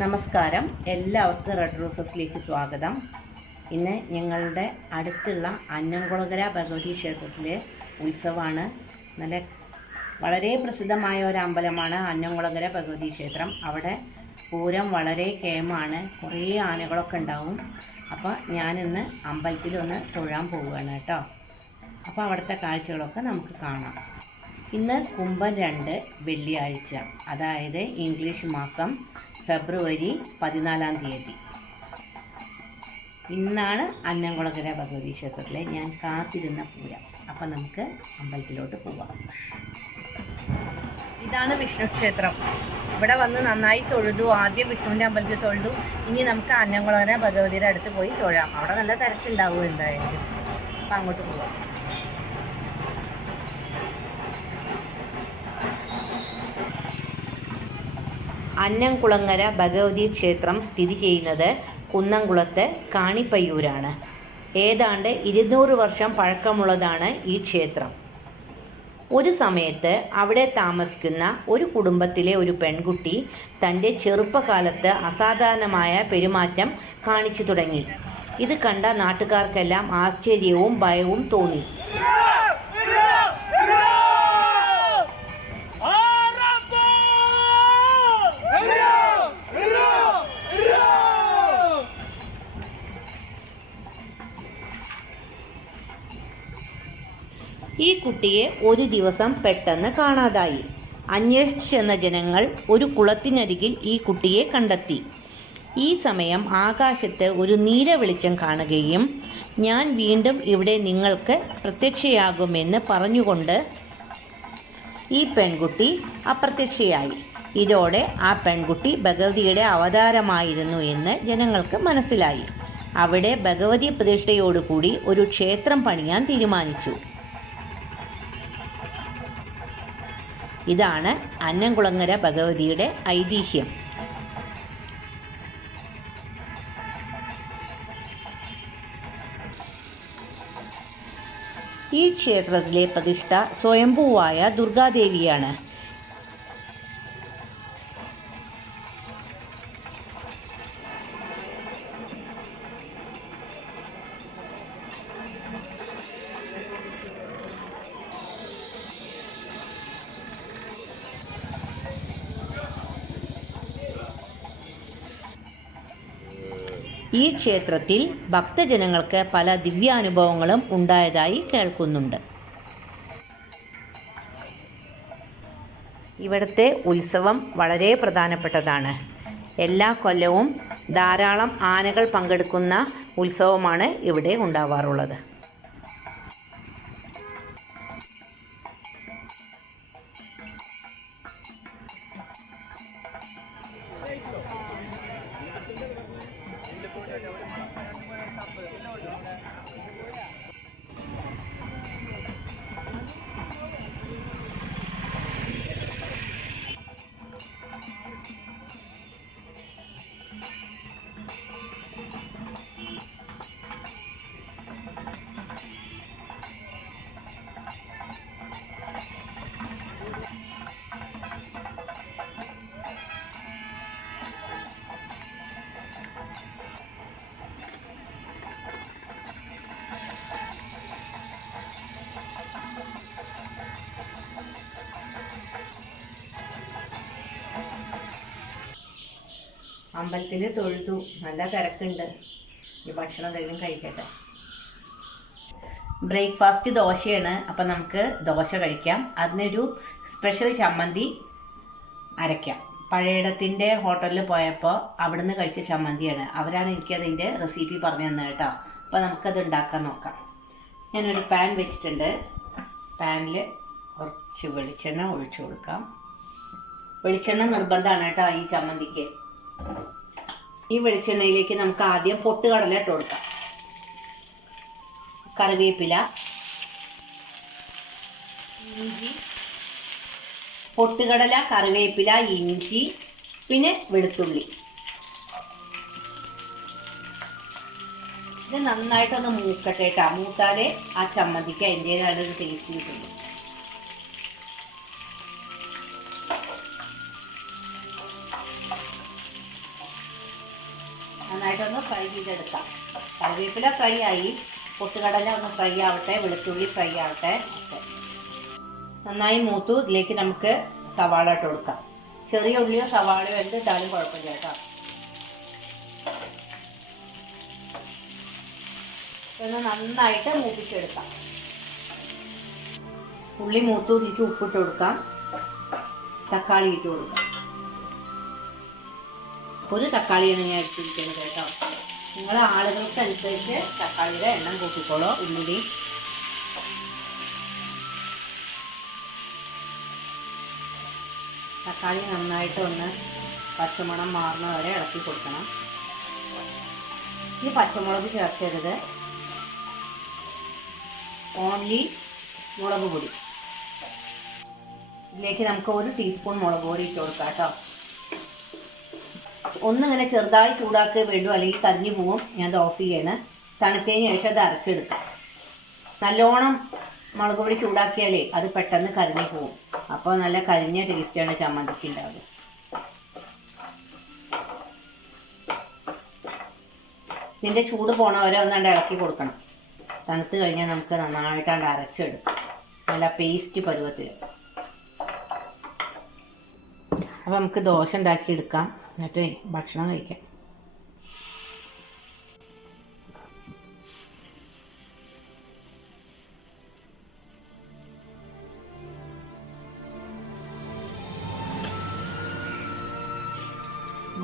നമസ്കാരം, എല്ലാവർക്കും റെഡ് റോസസിലേക്ക് സ്വാഗതം. ഇന്ന് ഞങ്ങളുടെ അടുത്തുള്ള അന്നംകുളങ്ങര ഭഗവതി ക്ഷേത്രത്തിലെ ഉത്സവമാണ്. വളരെ പ്രസിദ്ധമായ ഒരു അമ്പലമാണ് അന്നംകുളങ്ങര ഭഗവതി ക്ഷേത്രം. അവിടെ പൂരം വളരെ കേമാണ്, കുറേ ആനകളൊക്കെ ഉണ്ടാവും. അപ്പോൾ ഞാനിന്ന് അമ്പലത്തിലൊന്ന് തൊഴാൻ പോവുകയാണ് കേട്ടോ. അപ്പോൾ അവിടുത്തെ കാഴ്ചകളൊക്കെ നമുക്ക് കാണാം. ഇന്ന് കുംഭം 2 വെള്ളിയാഴ്ച, അതായത് ഇംഗ്ലീഷ് മാസം ഫെബ്രുവരി 14-ാം തീയതി. ഇന്നാണ് അന്നംകുളങ്ങര ഭഗവതി ക്ഷേത്രത്തിലെ ഞാൻ കാത്തിരുന്ന പൂരം. അപ്പം നമുക്ക് അമ്പലത്തിലോട്ട് പോവാം. ഇതാണ് വിഷ്ണു ക്ഷേത്രം. ഇവിടെ വന്ന് നന്നായി തൊഴുതു. ആദ്യം വിഷ്ണുവിൻ്റെ അമ്പലത്തിൽ തൊഴുതു. ഇനി നമുക്ക് അന്നംകുളങ്ങര ഭഗവതിയുടെ അടുത്ത് പോയി തൊഴാം. അവിടെ നല്ല തിരക്കുണ്ടാവും എന്തായാലും. അപ്പം അങ്ങോട്ട് പോവാം. അന്നംകുളങ്ങര ഭഗവതി ക്ഷേത്രം സ്ഥിതി ചെയ്യുന്നത് കുന്നംകുളത്ത് കാണിപ്പയ്യൂരാണ്. ഏതാണ്ട് 200 വർഷം പഴക്കമുള്ളതാണ് ഈ ക്ഷേത്രം. ഒരു സമയത്ത് അവിടെ താമസിക്കുന്ന ഒരു കുടുംബത്തിലെ ഒരു പെൺകുട്ടി തൻ്റെ ചെറുപ്പകാലത്ത് അസാധാരണമായ പെരുമാറ്റം കാണിച്ചു തുടങ്ങി. ഇത് കണ്ട നാട്ടുകാർക്കെല്ലാം ആശ്ചര്യവും ഭയവും തോന്നി. ഈ കുട്ടിയെ ഒരു ദിവസം പെട്ടെന്ന് കാണാതായി. അന്വേഷിച്ചെന്ന ജനങ്ങൾ ഒരു കുളത്തിനരികിൽ ഈ കുട്ടിയെ കണ്ടെത്തി. ഈ സമയം ആകാശത്ത് ഒരു നീല വെളിച്ചം കാണുകയും ഞാൻ വീണ്ടും ഇവിടെ നിങ്ങൾക്ക് പ്രത്യക്ഷയാകുമെന്ന് പറഞ്ഞുകൊണ്ട് ഈ പെൺകുട്ടി അപ്രത്യക്ഷയായി. ഇതോടെ ആ പെൺകുട്ടി ഭഗവതിയുടെ അവതാരമായിരുന്നു എന്ന് ജനങ്ങൾക്ക് മനസ്സിലായി. അവിടെ ഭഗവതി പ്രതിഷ്ഠയോടുകൂടി ഒരു ക്ഷേത്രം പണിയാൻ തീരുമാനിച്ചു. ഇതാണ് അന്നംകുളങ്ങര ഭഗവതിയുടെ ഐതിഹ്യം. ഈ ക്ഷേത്രത്തിലെ പ്രതിഷ്ഠ സ്വയംഭൂവായ ദുർഗാദേവിയാണ്. ഈ ക്ഷേത്രത്തിൽ ഭക്തജനങ്ങൾക്ക് പല ദിവ്യാനുഭവങ്ങളും ഉണ്ടായതായി കേൾക്കുന്നുണ്ട്. ഇവിടുത്തെ ഉത്സവം വളരെ പ്രധാനപ്പെട്ടതാണ്. എല്ലാ കൊല്ലവും ധാരാളം ആനകൾ പങ്കെടുക്കുന്ന ഉത്സവമാണ് ഇവിടെ ഉണ്ടാവാറുള്ളത്. അമ്പലത്തിൽ തൊഴുതു. നല്ല തിരക്കുണ്ട്. ഈ ഭക്ഷണം എന്തെങ്കിലും കഴിക്കട്ടെ. ബ്രേക്ക്ഫാസ്റ്റ് ദോശയാണ്. അപ്പം നമുക്ക് ദോശ കഴിക്കാം. അതിനൊരു സ്പെഷ്യൽ ചമ്മന്തി അരയ്ക്കാം. പഴയിടത്തിൻ്റെ ഹോട്ടലിൽ പോയപ്പോൾ അവിടുന്ന് കഴിച്ച ചമ്മന്തിയാണ്. അവരാണ് എനിക്കതിൻ്റെ റെസിപ്പി പറഞ്ഞു തന്നത് കേട്ടോ. അപ്പോൾ നമുക്കത് ഉണ്ടാക്കാൻ നോക്കാം. ഞാനൊരു പാൻ വെച്ചിട്ടുണ്ട്. പാനിൽ കുറച്ച് വെളിച്ചെണ്ണ ഒഴിച്ചു കൊടുക്കാം. വെളിച്ചെണ്ണ നിർബന്ധമാണ് കേട്ടോ ഈ ചമ്മന്തിക്ക്. ഈ വെളിച്ചെണ്ണയിലേക്ക് നമുക്ക് ആദ്യം പൊട്ടുകടല ഇട്ട് കൊടുക്കാം. കറിവേപ്പില, ഇഞ്ചി, പൊട്ടുകടല, കറിവേപ്പില, ഇഞ്ചി, പിന്നെ വെളുത്തുള്ളി. ഇത് നന്നായിട്ടൊന്ന് മൂക്കട്ടെ കേട്ടോ. മൂത്താലേ ആ ചമ്മന്തിക്ക് അതിൻ്റേതായൊരു ടേസ്റ്റ് കിട്ടുള്ളൂ. നന്നായിട്ടൊന്ന് ഫ്രൈ ചെയ്തെടുക്കാം. കറിവേപ്പില ഫ്രൈ ആയി, പൊട്ടുകടല ഒന്ന് ഫ്രൈ ആവട്ടെ, വെളുത്തുള്ളി ഫ്രൈ ആവട്ടെ. നന്നായി മൂത്തു. ഇതിലേക്ക് നമുക്ക് സവാള ഇട്ട് കൊടുക്കാം. ചെറിയ ഉള്ളിയോ സവാളയോ എന്ത് ഇട്ടാലും കുഴപ്പമില്ല കേട്ടോ. ഒന്ന് നന്നായിട്ട് മൂപ്പിച്ചെടുക്കാം. ഉള്ളി മൂത്തു. ഇതിലേക്ക് ഉപ്പിട്ട് കൊടുക്കാം. തക്കാളി ഇട്ട് കൊടുക്കാം. ഒരു തക്കാളിയാണ് ഞാൻ എടുത്തിരിക്കുന്നത് കേട്ടോ. നിങ്ങൾ ആളുകൾക്കനുസരിച്ച് തക്കാളിയുടെ എണ്ണം കൂട്ടിക്കോളൂ. ഉള്ളി തക്കാളി നന്നായിട്ട് ഒന്ന് പച്ചമണം മാറുന്ന വരെ ഇളക്കി കൊടുക്കണം. ഈ പച്ചമുളക് ചേർക്കരുത്, ഓൺലി മുളക് പൊടി. ഇതിലേക്ക് നമുക്ക് 1 ടീസ്പൂൺ മുളക് പൊടി ഇട്ട് കൊടുക്കാം കേട്ടോ. ഒന്നിങ്ങനെ ചെറുതായി ചൂടാക്കി വിടും, അല്ലെങ്കിൽ കരിഞ്ഞു പോവും. ഞാൻ ഓഫ് ചെയ്യണം. തണുത്തതിന് ശേഷം അത് അരച്ചെടുക്കാം. നല്ലോണം മുളക് പൊടി ചൂടാക്കിയാലേ അത് പെട്ടെന്ന് കരിഞ്ഞു പോവും. അപ്പോൾ നല്ല കരിഞ്ഞ ടേസ്റ്റാണ് ചമ്മന്തിക്ക് ഉണ്ടാവുക. ഇതിൻ്റെ ചൂട് പോണവരെ ഒന്നാണ്ട് ഇളക്കി കൊടുക്കണം. തണുത്ത് കഴിഞ്ഞാൽ നമുക്ക് നന്നായിട്ടാണ്ട് അരച്ചെടുക്കാം, നല്ല പേസ്റ്റ് പരുവത്തിൽ. അപ്പോൾ നമുക്ക് ദോശ ഉണ്ടാക്കിയെടുക്കാം, എന്നിട്ട് ഭക്ഷണം കഴിക്കാം.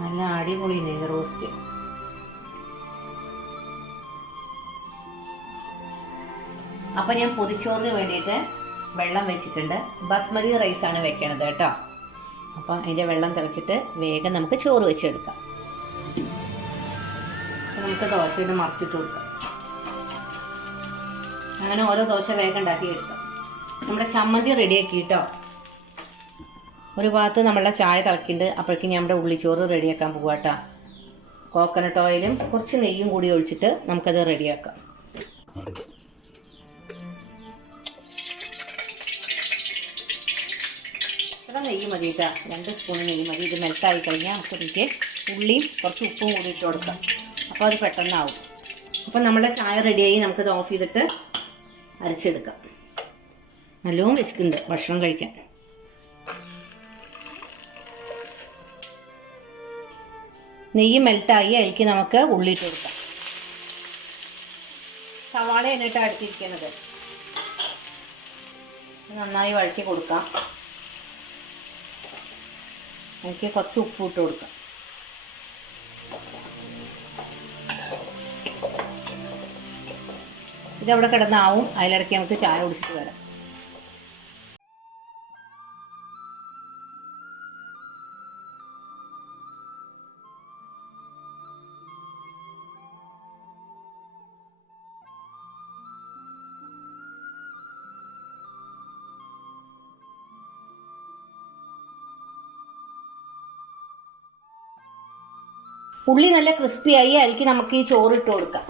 നല്ല അടിപൊളി നെയ് റോസ്റ്റ്. അപ്പം ഞാൻ പൊതിച്ചോറിന് വേണ്ടിയിട്ട് വെള്ളം വെച്ചിട്ടുണ്ട്. ബസ്മതി റൈസാണ് വെക്കണത് കേട്ടോ. അപ്പം അതിൻ്റെ വെള്ളം തിളച്ചിട്ട് വേഗം നമുക്ക് ചോറ് വെച്ചെടുക്കാം. നമുക്ക് ദോശയുടെ മറിച്ചിട്ട് കൊടുക്കാം. അങ്ങനെ ഓരോ ദോശ വേഗം ഉണ്ടാക്കിയെടുക്കാം. നമ്മുടെ ചമ്മന്തി റെഡിയാക്കി കേട്ടോ. ഒരു ഭാഗത്ത് നമ്മളുടെ ചായ തിളക്കിണ്ട്. അപ്പോഴേക്കും നമ്മുടെ ഉള്ളിച്ചോറ് റെഡിയാക്കാൻ പോകാം കേട്ടോ. കോക്കനട്ട് ഓയിലും കുറച്ച് നെയ്യും കൂടി ഒഴിച്ചിട്ട് നമുക്കത് റെഡിയാക്കാം. നെയ്യ് മതി കേട്ടോ, 2 സ്പൂൺ നെയ്യ് മതി. ഇത് മെൽറ്റായി കഴിഞ്ഞാൽ നമുക്ക് ഉള്ളിയും കുറച്ച് ഉപ്പും കൂടി ഇട്ട് കൊടുക്കാം. അപ്പോൾ അത് പെട്ടെന്നാവും. അപ്പം നമ്മളെ ചായ റെഡിയായി. നമുക്കത് ഓഫ് ചെയ്തിട്ട് അരച്ചെടുക്കാം. നല്ലോണം വെച്ചിട്ടുണ്ട് ഭക്ഷണം കഴിക്കാൻ. നെയ്യ് മെൽറ്റായി. അതിലേക്ക് നമുക്ക് ഉള്ളിയിട്ട് കൊടുക്കാം. സവാള എന്നിട്ടാണ് എടുത്തിരിക്കുന്നത്. നന്നായി വഴറ്റി കൊടുക്കാം. എനിക്ക് കുറച്ച് ഉപ്പ് ഇട്ട് കൊടുക്കാം. ഇതവിടെ കിടന്നാവും. അതിലിടയ്ക്ക് നമുക്ക് ചായ കുടിച്ചിട്ട് വരാം. ഉള്ളി നല്ല ക്രിസ്പിയായി. അതിലേക്ക് നമുക്ക് ഈ ചോറ് ഇട്ട് കൊടുക്കാം.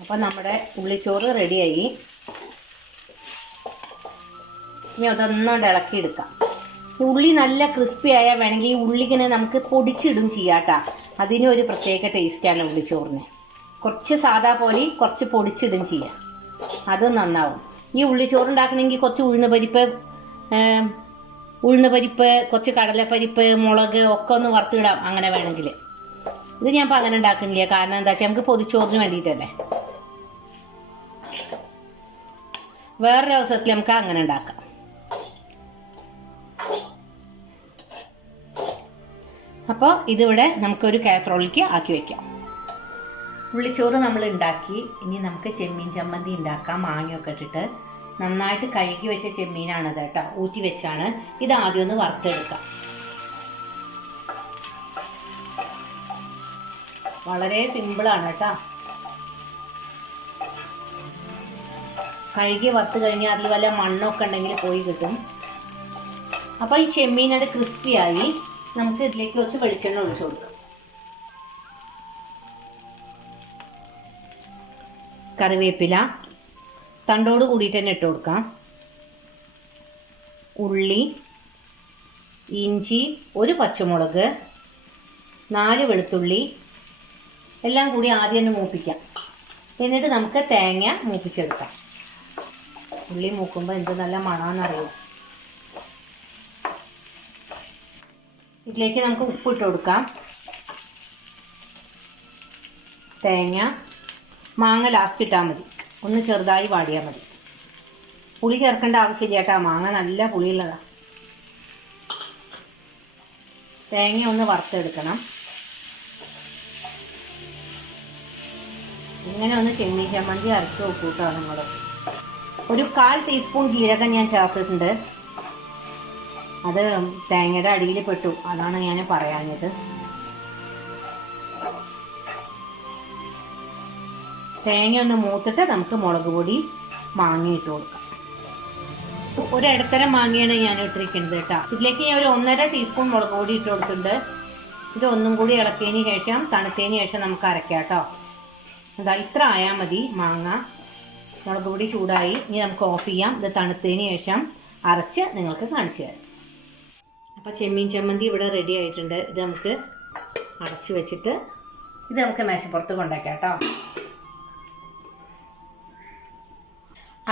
അപ്പം നമ്മുടെ ഉള്ളിച്ചോറ് റെഡിയായി. ഇനി അതൊന്നുകൊണ്ട് ഇളക്കിയെടുക്കാം. ഉള്ളി നല്ല ക്രിസ്പി ആയാൽ വേണമെങ്കിൽ ഈ ഉള്ളിങ്ങനെ നമുക്ക് പൊടിച്ചിടും ചെയ്യാട്ടോ. അതിനൊരു പ്രത്യേക ടേസ്റ്റാണ് ഉള്ളിച്ചോറിന്. കുറച്ച് സാധാ പോലെ കുറച്ച് പൊടിച്ചിടും ചെയ്യാം, അത് നന്നാവും. ഈ ഉള്ളിച്ചോറ് ഉണ്ടാക്കണമെങ്കിൽ കുറച്ച് ഉഴുന്ന് പരിപ്പ് കുറച്ച് കടലപ്പരിപ്പ് മുളക് ഒക്കെ ഒന്ന് വറുത്തിടാം, അങ്ങനെ വേണമെങ്കിൽ. ഇത് ഞാൻ ഇപ്പം അങ്ങനെ ഉണ്ടാക്കുന്നില്ല. കാരണം എന്താ വെച്ചാൽ നമുക്ക് പൊതിച്ചോറിന് വേണ്ടിയിട്ടല്ലേ. വേറൊരു അവസരത്തിൽ നമുക്ക് അങ്ങനെ ഉണ്ടാക്കാം. അപ്പോൾ ഇതിവിടെ നമുക്കൊരു കാസറോളിലേക്ക് ആക്കി വെക്കാം. ഉള്ളിച്ചോറ് നമ്മൾ ഉണ്ടാക്കി. ഇനി നമുക്ക് ചെമ്മീൻ ചമ്മന്തി ഉണ്ടാക്കാം. മാങ്ങയൊക്കെ ഇട്ടിട്ട് നന്നായിട്ട് കഴുകി വെച്ച ചെമ്മീനാണത് കേട്ടോ, ഊറ്റി വെച്ചാണ്. ഇത് ആദ്യം ഒന്ന് വറുത്തെടുക്കാം. വളരെ സിമ്പിളാണ് കേട്ടോ. കഴുകി വറുത്ത് കഴിഞ്ഞാൽ അതിൽ വല്ല മണ്ണൊക്കെ ഉണ്ടെങ്കിൽ പോയി കിട്ടും. അപ്പോൾ ഈ ചെമ്മീനത് ക്രിസ്പിയായി. നമുക്ക് ഇതിലേക്ക് കുറച്ച് വെളിച്ചെണ്ണ ഒഴിച്ചു കൊടുക്കാം. കറിവേപ്പില, തണ്ടോട് കൂടിയിട്ട് തന്നെ ഇട്ട് കൊടുക്കാം. ഉള്ളി, ഇഞ്ചി, ഒരു പച്ചമുളക്, 4 വെളുത്തുള്ളി എല്ലാം കൂടി ആദ്യം ഒന്ന് മൂപ്പിക്കാം. എന്നിട്ട് നമുക്ക് തേങ്ങ മൂപ്പിച്ചെടുക്കാം. ഉള്ളി മൂക്കുമ്പോൾ എന്ത് നല്ല മണമെന്നറിയാം. ഇതിലേക്ക് നമുക്ക് ഉപ്പിട്ട് കൊടുക്കാം. തേങ്ങ, മാങ്ങ ലാസ്റ്റ് ഇട്ടാൽ മതി, ഒന്ന് ചെറുതായി വാടിയാൽ മതി. പുളി ചേർക്കേണ്ട ആവശ്യമില്ല കേട്ടോ, മാങ്ങ നല്ല പുളിയുള്ളതാണ്. തേങ്ങ ഒന്ന് വറുത്തെടുക്കണം. ഇങ്ങനെ ഒന്ന് ചെമ്മീൻ ചമ്മന്തി അരച്ച് വെക്കൂട്ടോ നിങ്ങൾ. ഒരു 1/4 ടീസ്പൂൺ ജീരകം ഞാൻ ചേർത്തിട്ടുണ്ട്. അത് തേങ്ങയുടെ അടിയിൽ പെട്ടു, അതാണ് ഞാൻ പറയാഞ്ഞത്. തേങ്ങ ഒന്ന് മൂത്തിട്ട് നമുക്ക് മുളക് പൊടി, മാങ്ങ ഇട്ട് കൊടുക്കാം. ഒരു ഇടത്തരം മാങ്ങയാണ് ഞാൻ ഇട്ടിരിക്കുന്നത് കേട്ടോ. ഇതിലേക്ക് ഞാൻ ഒരു 1.5 ടീസ്പൂൺ മുളക് പൊടി ഇട്ട് കൊടുത്തിട്ടുണ്ട്. ഇത് ഒന്നും കൂടി ഇളക്കിയതിന് ശേഷം തണുത്തതിന് ശേഷം നമുക്ക് അരക്കാം കേട്ടോ. അതാ ഇത്ര ആയാൽ മതി മാങ്ങ. മുളക് പൊടി ചൂടായി, ഇനി നമുക്ക് ഓഫ് ചെയ്യാം. ഇത് തണുത്തതിന് ശേഷം അരച്ച് നിങ്ങൾക്ക് കാണിച്ചു തരാം. അപ്പോൾ ചെമ്മീൻ ചമ്മന്തി ഇവിടെ റെഡി ആയിട്ടുണ്ട്. ഇത് നമുക്ക് അടച്ചു വെച്ചിട്ട് ഇത് നമുക്ക് മേശപ്പുറത്ത് കൊണ്ടുവയ്ക്കാം കേട്ടോ.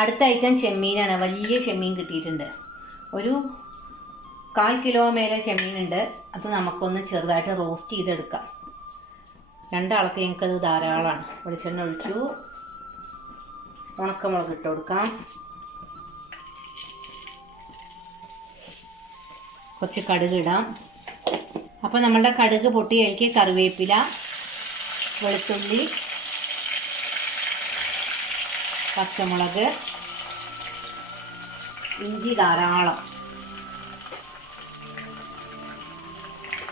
അടുത്ത ഐറ്റം ചെമ്മീനാണ്. വലിയ ചെമ്മീൻ കിട്ടിയിട്ടുണ്ട്. ഒരു 1/4 കിലോ മേലെ ചെമ്മീനുണ്ട്. അത് നമുക്കൊന്ന് ചെറുതായിട്ട് റോസ്റ്റ് ചെയ്തെടുക്കാം. 2 ആൾക്ക് ഞങ്ങൾക്കത് ധാരാളമാണ്. വെളിച്ചെണ്ണ ഒഴിച്ചു, ഉണക്കമുളക് ഇട്ട് കൊടുക്കാം, കുറച്ച് കടുക് ഇടാം. അപ്പോൾ നമ്മളുടെ കടുക് പൊട്ടി അതിലേക്ക് കറിവേപ്പില, വെളുത്തുള്ളി, പച്ചമുളക്, ഇഞ്ചി ധാരാളം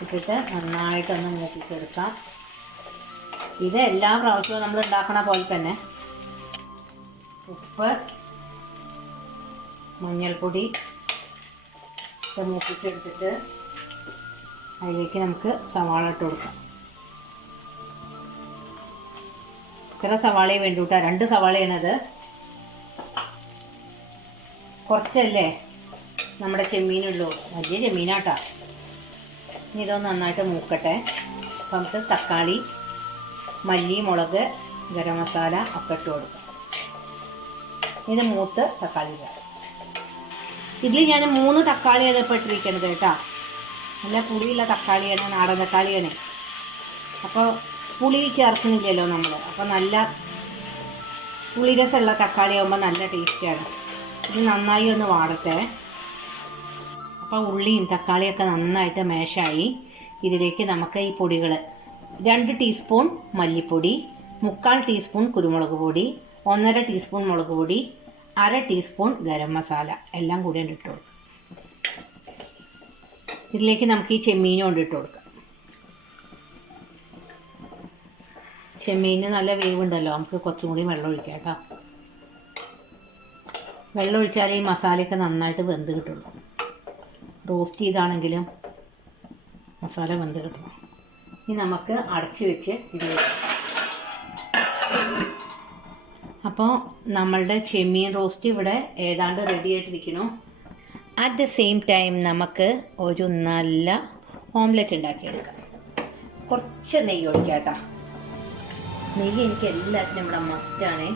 ഇട്ടിട്ട് നന്നായിട്ടൊന്ന് മൂപ്പിച്ചെടുക്കാം. ഇത് എല്ലാ പ്രാവശ്യവും നമ്മൾ ഉണ്ടാക്കണ പോലെ തന്നെ. ഉപ്പ്, മഞ്ഞൾപ്പൊടി ഇത് മൂപ്പിച്ചെടുത്തിട്ട് അതിലേക്ക് നമുക്ക് സവാള ഇട്ട് കൊടുക്കാം. ഇത്ര സവാളയെ വേണ്ടി കേട്ടോ, 2 സവാളയാണത്. കുറച്ചല്ലേ നമ്മുടെ ചെമ്മീനുള്ളൂ, വലിയ ചെമ്മീനാട്ടാ. ഇനി ഇതൊന്ന് നന്നായിട്ട് മൂക്കട്ടെ. അപ്പം നമുക്ക് തക്കാളി, മല്ലി, മുളക്, ഗരം മസാല ഒക്കെ ഇട്ട് കൊടുക്കാം. ഇത് മൂത്ത് തക്കാളി ഇടാം. ഇതിൽ ഞാൻ 3 തക്കാളിയാണ് ഇപ്പോൾ ഇട്ടിരിക്കുന്നത് കേട്ടോ. നല്ല പുളിയുള്ള തക്കാളിയാണ്, നാടൻ തക്കാളിയാണ്. അപ്പോൾ പുളി ചേർക്കുന്നില്ലല്ലോ നമ്മൾ. അപ്പോൾ നല്ല പുളിരസമുള്ള തക്കാളി ആകുമ്പോൾ നല്ല ടേസ്റ്റാണ്. ഇത് നന്നായി ഒന്ന് വാടട്ടെ. അപ്പോൾ ഉള്ളിയും തക്കാളിയൊക്കെ നന്നായിട്ട് മേശായി. ഇതിലേക്ക് നമുക്ക് ഈ പൊടികൾ 2 ടീസ്പൂൺ മല്ലിപ്പൊടി, 1/4 ടീസ്പൂൺ കുരുമുളക് പൊടി, 1.5 ടീസ്പൂൺ മുളക് പൊടി, 1/2 ടീസ്പൂൺ ഗരം മസാല എല്ലാം കൂടി ഇട്ട് കൊടുക്കാം. ഇതിലേക്ക് നമുക്ക് ഈ ചെമ്മീനും കൊണ്ട് ഇട്ട് കൊടുക്കാം. ചെമ്മീന് നല്ല വേവുണ്ടല്ലോ, നമുക്ക് കുറച്ചും കൂടി വെള്ളം ഒഴിക്കാം കേട്ടോ. വെള്ളം ഒഴിച്ചാൽ ഈ മസാലയൊക്കെ നന്നായിട്ട് വെന്ത് കിട്ടുള്ളൂ. റോസ്റ്റ് ചെയ്താണെങ്കിലും മസാല വെന്ത് കിട്ടണം. ഇനി നമുക്ക് അടച്ച് വെച്ച് ഇത് അപ്പോൾ നമ്മളുടെ ചെമ്മീൻ റോസ്റ്റ് ഇവിടെ ഏതാണ്ട് റെഡി ആയിട്ടിരിക്കുന്നു. അറ്റ് ദ സെയിം ടൈം നമുക്ക് ഒരു നല്ല ഓംലെറ്റ് ഉണ്ടാക്കിയെടുക്കാം. കുറച്ച് നെയ്യ് ഒഴിക്കാം കേട്ടോ. നെയ്യ് എനിക്ക് എല്ലാത്തിനും ഇവിടെ മസ്റ്റാണ്.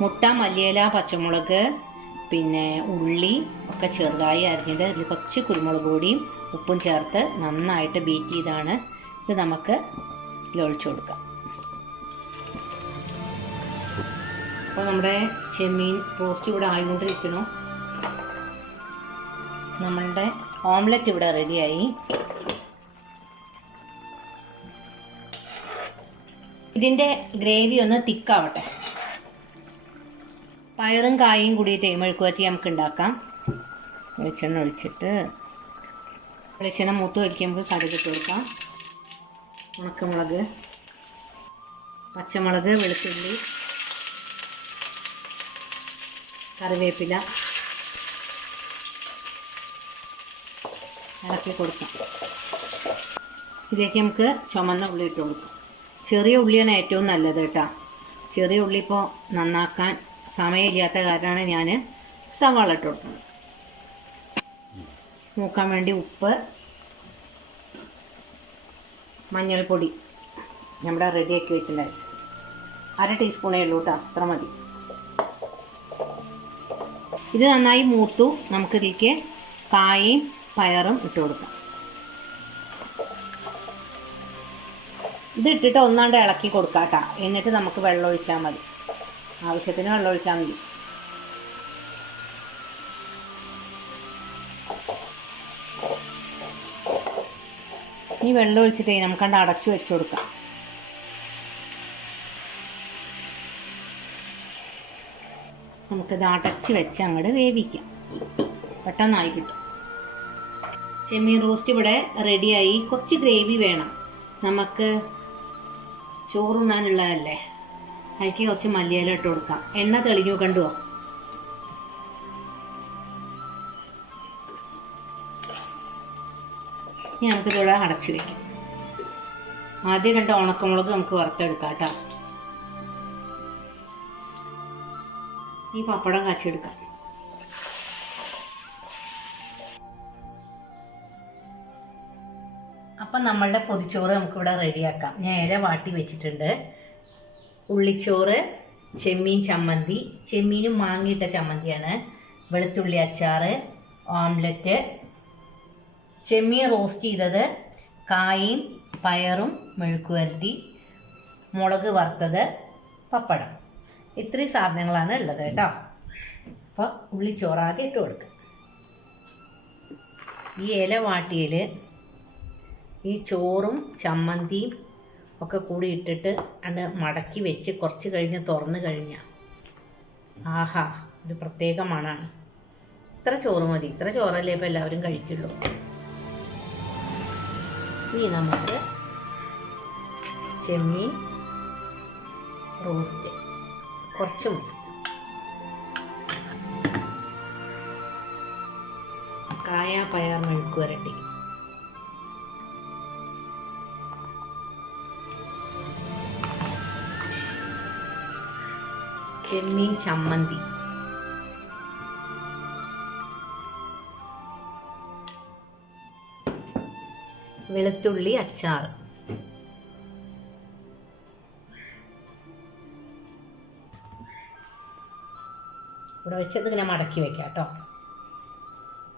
മുട്ട, മല്ലിയില, പച്ചമുളക്, പിന്നെ ഉള്ളി ഒക്കെ ചെറുതായി അരിഞ്ഞത്, അതിൽ കുറച്ച് കുരുമുളക് പൊടിയും ഉപ്പും ചേർത്ത് നന്നായിട്ട് ബീറ്റ് ചെയ്താണ്. ഇത് നമുക്ക് ഒഴിച്ചു കൊടുക്കാം. അപ്പോൾ നമ്മുടെ ചെമ്മീൻ റോസ്റ്റ് ഇവിടെ ആയിക്കൊണ്ടിരിക്കുന്നു. നമ്മളുടെ ഓംലെറ്റ് ഇവിടെ റെഡിയായി. ഇതിൻ്റെ ഗ്രേവി ഒന്ന് തിക്കാവട്ടെ. പയറും കായും കൂടിയിട്ട് മെഴുക്കുവരട്ടി നമുക്ക് ഉണ്ടാക്കാം. വെളിച്ചെണ്ണ ഒഴിച്ചിട്ട് വെളിച്ചെണ്ണ മൂത്ത് വയ്ക്കാൻ നമുക്ക് കടുക് ഇട്ട് കൊടുക്കാം. ഉണക്കമുളക്, പച്ചമുളക്, വെളുത്തുള്ളി, കറിവേപ്പില ഇളക്കി കൊടുക്കാം. ഇതിലേക്ക് നമുക്ക് ചുമന്ന ഉള്ളി ഇട്ട് കൊടുക്കാം. ചെറിയ ഉള്ളിയാണ് ഏറ്റവും നല്ലത് കേട്ടോ. ചെറിയ ഉള്ളി ഇപ്പോൾ നന്നാക്കാൻ സമയമില്ലാത്ത കാരണമാണ് ഞാൻ സവാള ഇട്ട് കൊടുക്കുന്നത്. നോക്കാൻ വേണ്ടി ഉപ്പ്, മഞ്ഞൾപ്പൊടി നമ്മുടെ റെഡിയാക്കി വെച്ചിട്ടുണ്ടായിരുന്നു. 1/2 ടീസ്പൂണേ ഉള്ളൂ കേട്ടോ, അത്ര മതി. ഇത് നന്നായി മൂത്തു. നമുക്കിതിലേക്ക് കായയും പയറും ഇട്ട് കൊടുക്കാം. ഇത് ഇട്ടിട്ട് ഒന്നാണ്ട് ഇളക്കി കൊടുക്കാം കേട്ടോ. എന്നിട്ട് നമുക്ക് വെള്ളം ഒഴിച്ചാൽ മതി, ആവശ്യത്തിന് വെള്ളം ഒഴിച്ചാൽ മതി. ഈ വെള്ളം ഒഴിച്ചിട്ടേ നമുക്കണ്ട് അടച്ചു വെച്ച് കൊടുക്കാം. നമുക്കിത് അടച്ച് വെച്ച് അങ്ങോട്ട് വേവിക്കാം, പെട്ടെന്നായി കിട്ടും. ചെമ്മീൻ റോസ്റ്റ് ഇവിടെ റെഡിയായി. കുറച്ച് ഗ്രേവി വേണം, നമുക്ക് ചോറുണ്ണാനുള്ളതല്ലേ. അതിലേക്ക് കുറച്ച് മല്ലിയില ഇട്ട് കൊടുക്കാം. എണ്ണ തെളിഞ്ഞു കണ്ടുവോ? ഇനി നമുക്കിതിവിടെ അടച്ചു വയ്ക്കാം. ആദ്യം 2 ഉണക്കമുളക് നമുക്ക് വറുത്തെടുക്കാം കേട്ടോ. ഈ പപ്പടം കാച്ചെടുക്കാം. അപ്പം നമ്മളുടെ പൊതിച്ചോറ് നമുക്കിവിടെ റെഡിയാക്കാം. ഞാൻ ഇല വാട്ടി വെച്ചിട്ടുണ്ട്. ഉള്ളിച്ചോറ്, ചെമ്മീൻ ചമ്മന്തി, ചെമ്മീനും മാങ്ങിയിട്ട ചമ്മന്തിയാണ്, വെളുത്തുള്ളി അച്ചാറ്, ഓംലെറ്റ്, ചെമ്മീൻ റോസ്റ്റ് ചെയ്തത്, കായും പയറും മെഴുക്കുവരട്ടി, മുളക് വറുത്തത്, പപ്പടം. ഇത്രയും സാധനങ്ങളാണ് ഉള്ളത് കേട്ടോ. അപ്പോൾ ഉള്ളിച്ചോറ് ആദ്യം ഇട്ട് കൊടുക്കുക. ഈ ഇല വാട്ടിയിൽ ഈ ചോറും ചമ്മന്തിയും ഒക്കെ കൂടി ഇട്ടിട്ട് അത് മടക്കി വെച്ച് കുറച്ച് കഴിഞ്ഞ് തുറന്ന് കഴിഞ്ഞാൽ ആഹാ, ഒരു പ്രത്യേക മണമാണ്. ഇത്ര ചോറ് മതി, ഇത്ര ചോറല്ലേ ഇപ്പോൾ എല്ലാവരും കഴിക്കുള്ളൂ. ഇനി നമുക്ക് ചെമ്മീൻ റോസ്റ്റ് കുറച്ച് മതി, കായ പയർ മെഴുക്കുവരട്ടി, ചെമ്മീൻ ചമ്മന്തി, വെളുത്തുള്ളി അച്ചാർ, ഇവിടെ വെച്ചത് ഇങ്ങനെ മടക്കി വെക്കാം കേട്ടോ.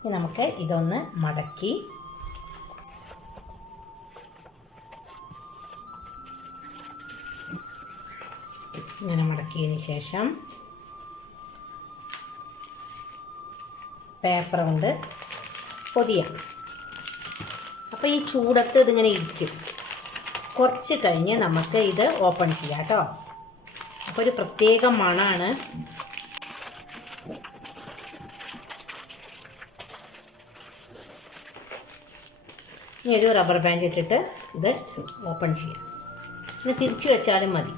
ഇനി നമുക്ക് ഇതൊന്ന് മടക്കി ഇങ്ങനെ മടക്കിയതിന് ശേഷം പേപ്പർ കൊണ്ട് പൊതിയാം. അപ്പോൾ ഈ ചൂടത്ത് ഇതിങ്ങനെ ഇരിക്കും. കുറച്ച് കഴിഞ്ഞ് നമുക്ക് ഇത് ഓപ്പൺ ചെയ്യാം കേട്ടോ. അപ്പോൾ ഒരു പ്രത്യേക മണമാണ്. ഇനി ഒരു റബ്ബർ ബാൻഡ് ഇട്ടിട്ട് ഇത് ഓപ്പൺ ചെയ്യാം. ഇനി തിരിച്ചു വെച്ചാലും മതി.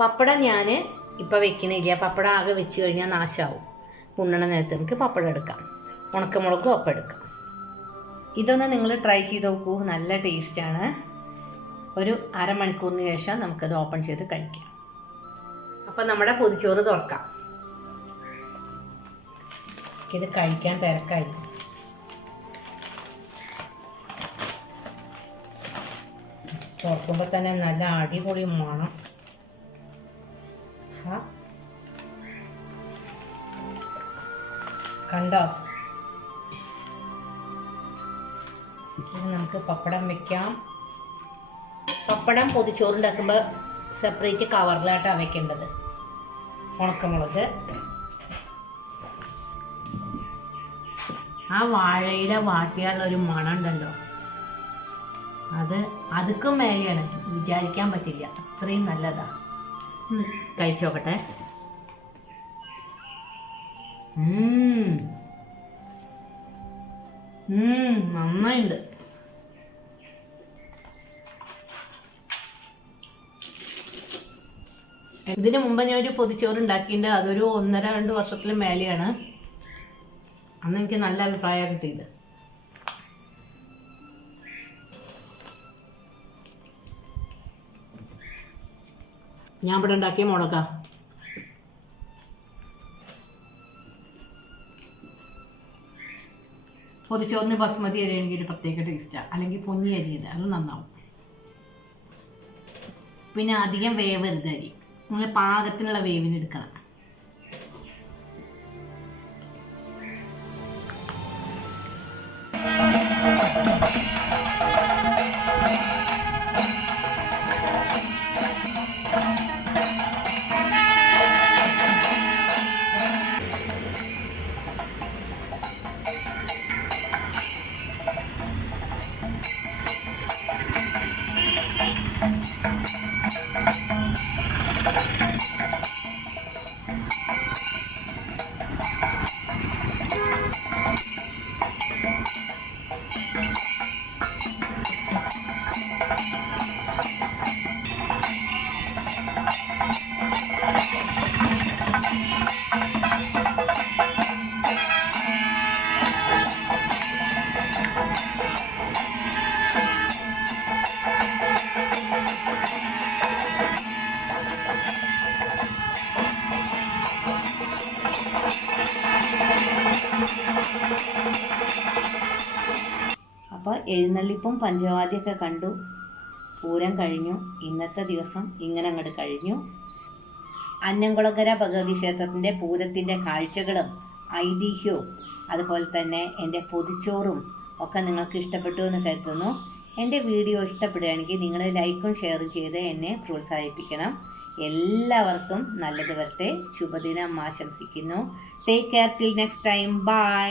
പപ്പടം ഞാൻ ഇപ്പോൾ വെക്കണില്ല, പപ്പടം ആകെ വെച്ച് കഴിഞ്ഞാൽ നാശമാവും. ഉണ്ണണ നേരത്ത് നമുക്ക് പപ്പടം എടുക്കാം, ഉണക്കമുളകും ഒപ്പം എടുക്കാം. ഇതൊന്ന് നിങ്ങൾ ട്രൈ ചെയ്ത് നോക്കൂ, നല്ല ടേസ്റ്റാണ്. ഒരു അരമണിക്കൂറിന് ശേഷം നമുക്കത് ഓപ്പൺ ചെയ്ത് കഴിക്കാം. അപ്പം നമ്മുടെ പൊതിച്ചോറ് തുറക്കാം. ഇത് കഴിക്കാൻ തിരക്കായിരിക്കും. തുറക്കുമ്പോൾ തന്നെ നല്ല അടിപൊളി മണം. കണ്ടോ? ഇത് നമുക്ക് പപ്പടം വെക്കാം. പപ്പടം പൊതിച്ചോറുണ്ടാക്കുമ്പോൾ സെപ്പറേറ്റ് കവറിലായിട്ടാണ് വെക്കേണ്ടത്. ഉണക്കമുളക്, ആ വാഴയില വാട്ടിയുള്ള ഒരു മണം ഉണ്ടല്ലോ, അതുക്കും മേലെയാണ്, വിചാരിക്കാൻ പറ്റില്ല, അത്രയും നല്ലതാണ്. കഴിച്ചു നോക്കട്ടെ. നന്നായിണ്ട്. ഇതിനു മുമ്പ് ഞാൻ ഒരു പൊതിച്ചോറ് ഉണ്ടാക്കിയിട്ടുണ്ട്. അതൊരു 1.5-2 വർഷത്തിന് മേലെയാണ്. അന്ന് എനിക്ക് നല്ല അഭിപ്രായം കിട്ടിയത്. ഞാൻ ഇവിടെ ഉണ്ടാക്കിയ മുളക. പൊതിച്ചോറിന് ബസ്മതി അരിയാണെങ്കിൽ ഒരു പ്രത്യേക ടേസ്റ്റാണ്, അല്ലെങ്കിൽ പൊന്നി അരിയില്ല, അത് നന്നാവും. പിന്നെ അധികം വേവരുത് അരി, നമ്മൾ പാകത്തിനുള്ള വേവിന് എടുക്കണം. അപ്പോൾ എഴുന്നള്ളിപ്പും പഞ്ചവാദ്യമൊക്കെ കണ്ടു, പൂരം കഴിഞ്ഞു. ഇന്നത്തെ ദിവസം ഇങ്ങനെ അങ്ങോട്ട് കഴിഞ്ഞു. അന്നംകുളങ്ങര ഭഗവതി ക്ഷേത്രത്തിൻ്റെ പൂരത്തിൻ്റെ കാഴ്ചകളും ഐതിഹ്യവും അതുപോലെ തന്നെ എൻ്റെ പൊതിച്ചോറും ഒക്കെ നിങ്ങൾക്ക് ഇഷ്ടപ്പെട്ടു എന്ന് കരുതുന്നു. എൻ്റെ വീഡിയോ ഇഷ്ടപ്പെടുകയാണെങ്കിൽ നിങ്ങൾ ലൈക്കും ഷെയറും ചെയ്ത് എന്നെ പ്രോത്സാഹിപ്പിക്കണം. എല്ലാവർക്കും നല്ലത് വരട്ടെ. ശുഭദിനം ആശംസിക്കുന്നു. Take care till next time. By.